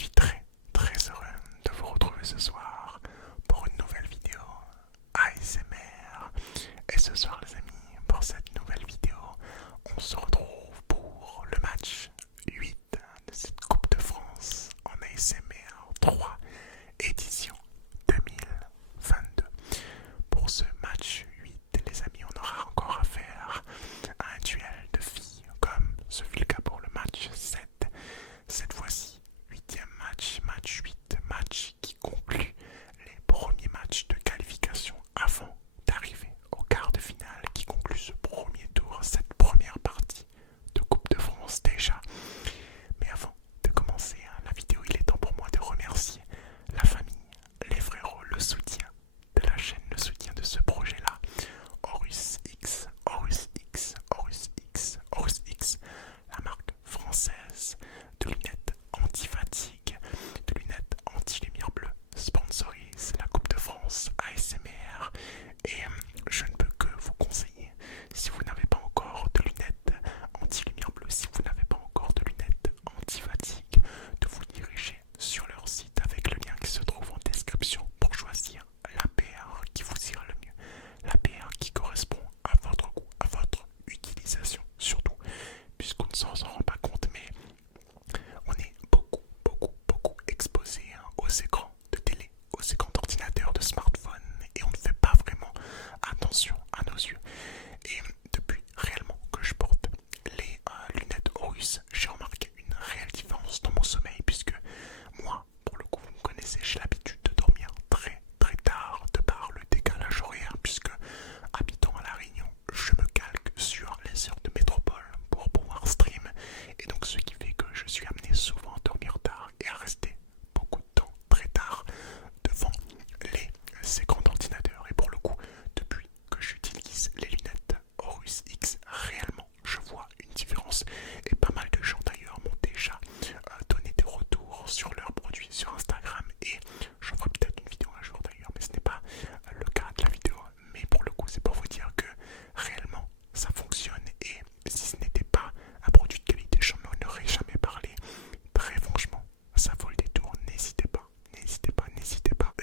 suis très heureux de vous retrouver ce soir pour une nouvelle vidéo ASMR. Et ce soir les amis, pour cette nouvelle vidéo, on se retrouve pour le match 8 de cette Coupe de France en ASMR 3 édition 2022. Pour ce match 8, les amis, on aura encore affaire à un duel de filles comme ce fut le cas pour le match 7. Cette fois-ci, huitième match, match 8, match qui conclut les premiers matchs de qualification avant d'arriver au quart de finale, qui conclut ce premier tour, cette première partie de Coupe de France déjà. Mais avant de commencer la vidéo, il est temps pour moi de remercier la famille, les frérots, le soutien de la chaîne, le soutien de ce projet-là. Horus X, Horus X, Horus X, Horus X, la marque française de lunettes anti-fatigue, de lunettes anti-lumière bleue, sponsorise la Coupe de France ASMR. Et je ne peux que vous conseiller, si vous n'avez pas encore de lunettes anti-lumière bleue, si vous n'avez pas encore de lunettes anti-fatigue, de vous diriger sur leur site avec le lien qui se trouve en description pour choisir la paire qui vous ira le mieux, la paire qui correspond à votre goût, à votre utilisation surtout, puisqu'on ne s'en rend pas compte, mais on est beaucoup exposé aux écrans de télé, aux écrans d'ordinateur, de smartphone, et on ne fait pas vraiment attention à nos yeux. Et depuis réellement que je porte les lunettes Horus, j'ai remarqué une réelle différence dans mon sommeil, puisque moi, pour le coup, vous me connaissez, j'ai l'habitude de dormir très tard de par le décalage horaire, puisque habitant à La Réunion, je me calque sur les heures de métropole pour pouvoir stream, et donc ce qui fait que je suis amené souvent à dormir tard et à rester beaucoup de temps très tard devant les écrans d'ordinateur. Et pour le coup, depuis que j'utilise les lunettes Horus X, réellement je vois une différence, et pas mal de gens d'ailleurs m'ont déjà donné des retours sur leurs produits sur Instagram, et j'en ferai peut-être une vidéo un jour d'ailleurs, mais ce n'est pas le cas de la vidéo. Mais pour le coup, c'est pour vous dire que réellement ça fonctionne, et si ce n'était pas un produit de qualité, j'en aurais jamais parlé. Très franchement, ça vaut le détour, n'hésitez pas.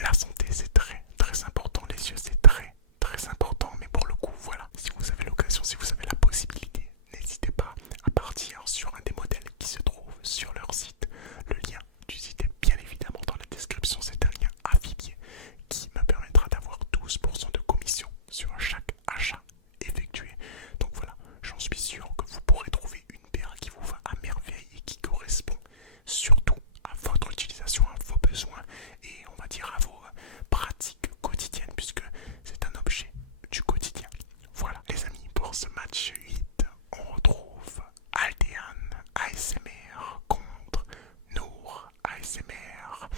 La santé c'est très important, les yeux c'est très important, mais pour le coup voilà, si vous avez l'occasion, si vous avez la possibilité, n'hésitez pas à partir sur un des modèles qui se trouve sur leur site. Le lien du site est bien évidemment dans la description, c'est un lien affilié qui me permettra d'avoir 12% de commission sur chaque achat effectué. Donc voilà, j'en suis sûr que vous pourrez trouver une paire qui vous va à merveille et qui correspond surtout à votre utilisation, à vos besoins et on va dire à vos pratiques quotidiennes, puisque c'est un objet du quotidien. Voilà les amis, pour ce match 8, on retrouve Aldean ASMR contre Nour ASMR.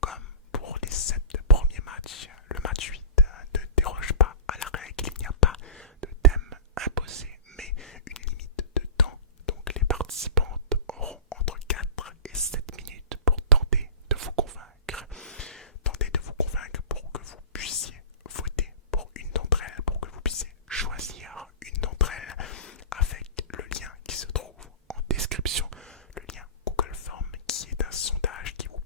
Comme pour les 7 premiers matchs, le match 8 ne déroge pas à la règle, il n'y a pas de thème imposé, mais une limite de temps. Donc les participantes auront entre 4 et 7 minutes pour tenter de vous convaincre. Tentez de vous convaincre pour que vous puissiez voter pour une d'entre elles, pour que vous puissiez choisir une d'entre elles avec le lien qui se trouve en description, le lien Google Form qui est un sondage qui vous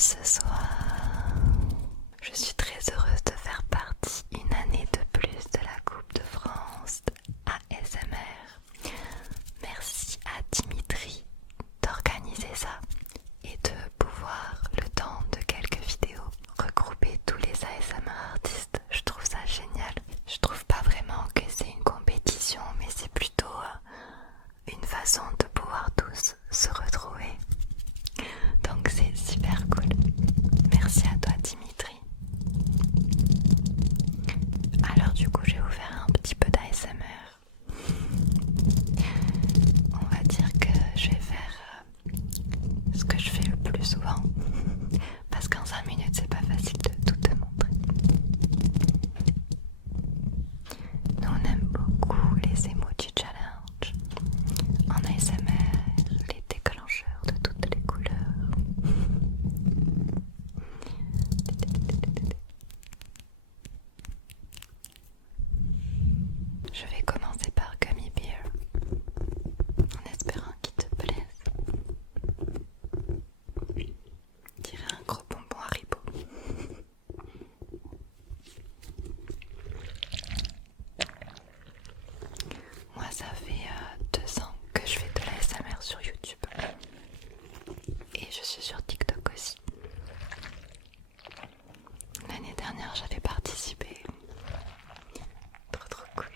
Ce soir, je suis très heureuse de faire partie une année de plus de la Coupe de France ASMR. Merci à Dimitri d'organiser ça et de pouvoir, le temps de quelques vidéos, regrouper tous les ASMR artistes. Je trouve ça génial. Je trouve pas vraiment que c'est une compétition, mais c'est plutôt une façon de pouvoir tous se retrouver. Donc c'est super cool. Merci à toi Dimitri. Alors du coup j'ai ouvert un petit peu d'ASMR. On va dire que je vais faire ce que je fais le plus souvent. Parce qu'en 5 minutes c'est pas facile de tout te montrer. Nous on aime beaucoup les emoji challenge. En ASMR, les déclencheurs de toutes les couleurs. Je vais commencer par Gummy Bear, en espérant qu'il te plaise. On dirait un gros bonbon Haribo. Moi ça fait 2 ans que je fais de l'ASMR sur YouTube. Et je suis sur TikTok aussi. L'année dernière j'avais participé. Trop cool.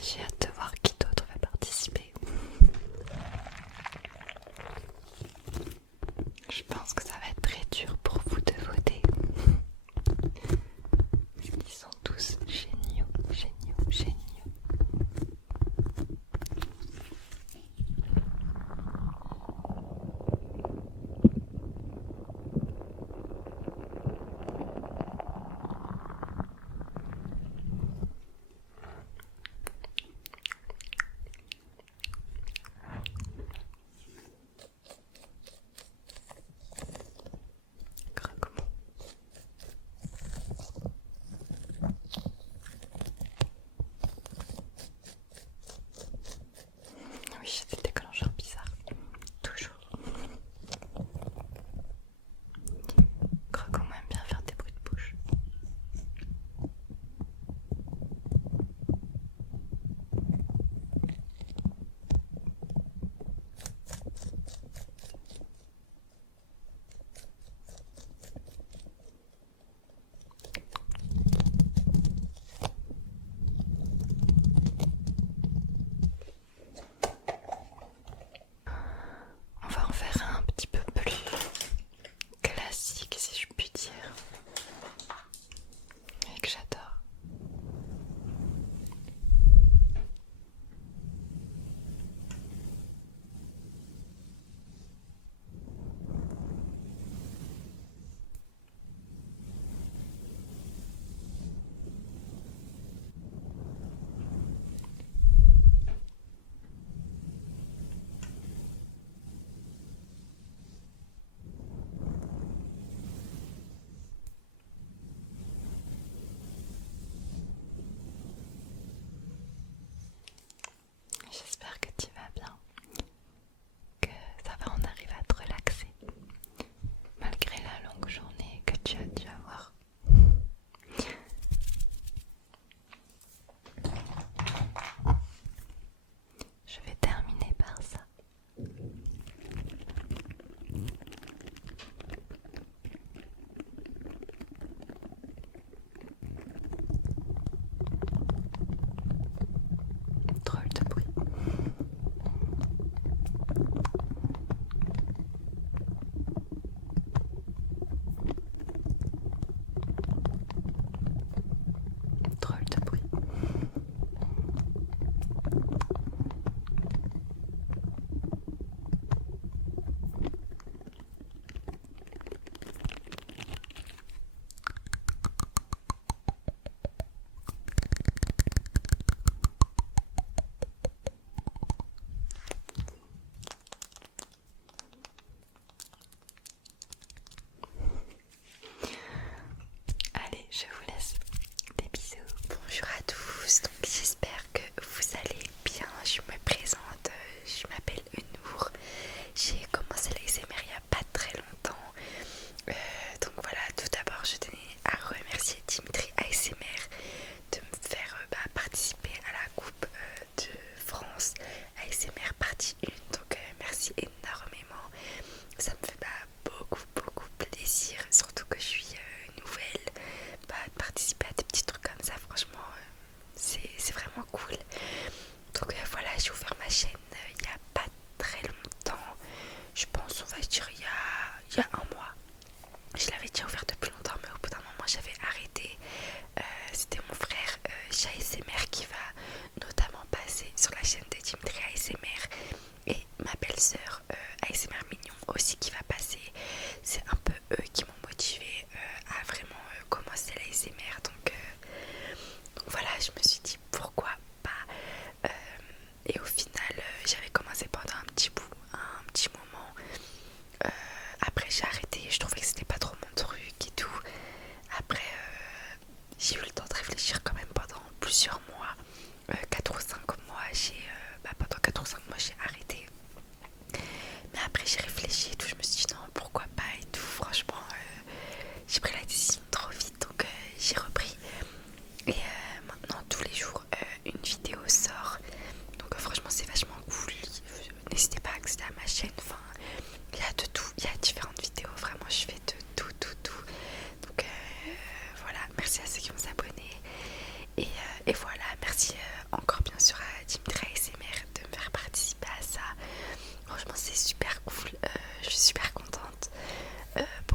J'ai hâte de voir qui d'autre va participer. Je pense que ça va être très dur pour vous de voter. Ils sont tous géniaux.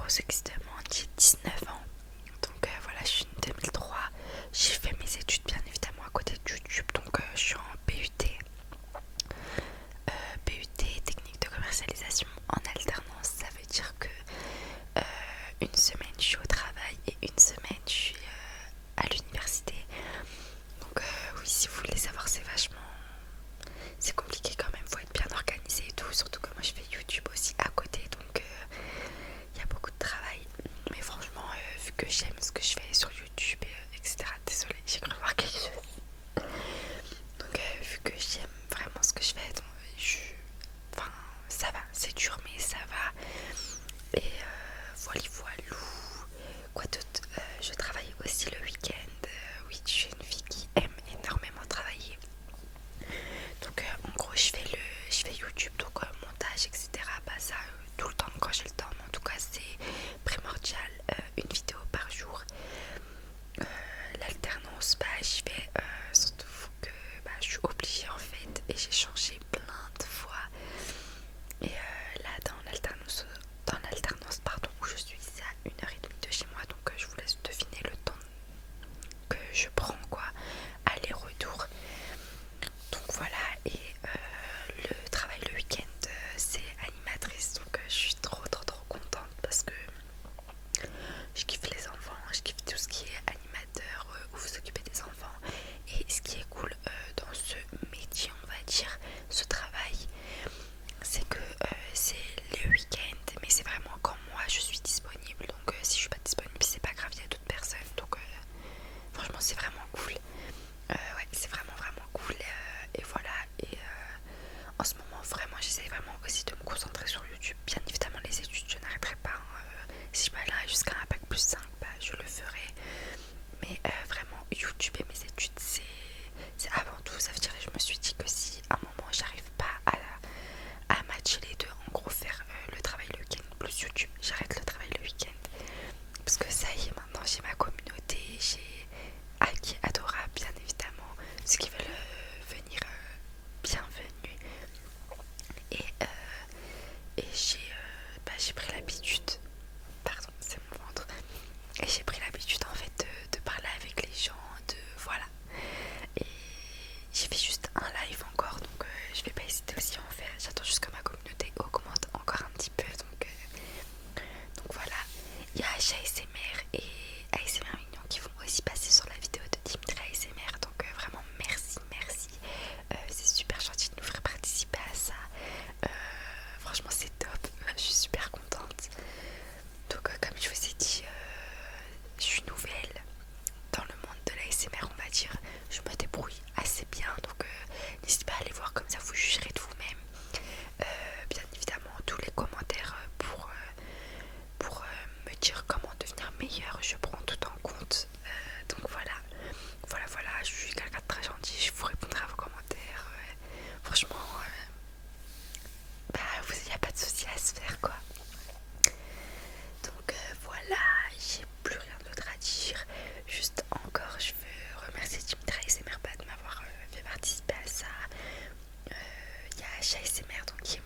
pour ceux qui se demandent, j'ai 19 ans. Donc voilà, je suis une 2003. J'ai fait mes études bien évidemment à côté de YouTube. Donc je suis en PUT. PUT, technique de commercialisation en alternance. Ça veut dire que une semaine je suis au travail et une semaine je suis à l'université. Donc oui, si vous voulez savoir, c'est compliqué quand même, faut être bien organisé et tout, surtout que moi je fais YouTube aussi à côté, donc il y a beaucoup de travail. Mais franchement, vu que j'aime ce que je fais sur YouTube, etc. Désolée, j'ai cru voir quelque chose. Donc vu que j'aime vraiment ce que je fais, donc, enfin ça va, c'est dur mais ça va. Et voilà, quoi d'autre, je travaille aussi le week-end. Oui, je suis une fille qui aime énormément travailler. Donc en gros je fais YouTube, donc montage, etc. Bah ça tout le temps quand j'ai le temps, mais en tout cas c'est primordial, une vidéo par jour. L'alternance, bah j'y vais, surtout que bah, je suis obligée en fait, et j'ai changé plein de fois. Et là dans l'alternance pardon, où je suis, c'est à 1h30 de chez moi, donc je vous laisse deviner le temps que je prends quoi, aller-retour. Donc voilà, et le travail le week-end, c'est animatrice, donc je suis trop contente parce que je kiffe les enfants, je kiffe tout ce qui est animateur, où vous occupez des enfants. Et ce qui est cool dans ce métier, on va dire, ce travail, c'est que c'est le week-end, mais c'est vraiment quand moi je suis disponible. Donc si je suis pas disponible, c'est pas grave, il y a d'autres personnes. Donc franchement c'est vraiment cool. Ouais, c'est vraiment cool. Et voilà, et en ce moment vraiment j'essaie vraiment aussi de me concentrer sur YouTube. Bien évidemment les études je n'arrêterai pas, hein. Si je m'allais jusqu'à un bac plus 5, bah, je le ferai. Mais vraiment YouTube et mes études c'est avant tout. Ça veut dire que je me suis dit que si à un moment j'arrive pas à matcher les deux, en gros faire le travail le week-end plus YouTube, j'arrête le travail le week-end. Parce que ça y est, maintenant j'ai ma communauté, j'ai Aki Adora bien évidemment, ceux qui veulent venir, bienvenue. Et j'ai pris l'habitude, pardon c'est mon ventre, et j'ai pris l'habitude en fait de parler avec les gens, voilà. Et j'ai fait juste un live encore, donc je vais pas hésiter aussi à en faire. J'attends juste que ma communauté augmente encore un petit peu, donc voilà. Il y a ASMR et ASMR Mignon qui vont aussi passer sur la vidéo de Dimitri ASMR, donc vraiment merci. C'est super gentil de nous faire participer à ça. Franchement c'est top, je suis super contente. Donc comme je vous ai dit, je suis nouvelle dans le monde de l'ASMR, on va dire. Je me débrouille assez bien, donc n'hésitez pas à aller voir, comme ça vous jugerez de vous-même. Bien évidemment tous les commentaires pour me dire comment devenir meilleure, je prends tout en compte. Donc voilà, je suis quelqu'un de très gentil, je vous répondrai à vos commentaires. Franchement, il n'y a pas de souci à se faire quoi. Donc voilà, j'ai plus rien d'autre à dire. Juste encore, je veux remercier Dimitri ASMR de m'avoir fait participer à ça. Il y a ASMR donc qui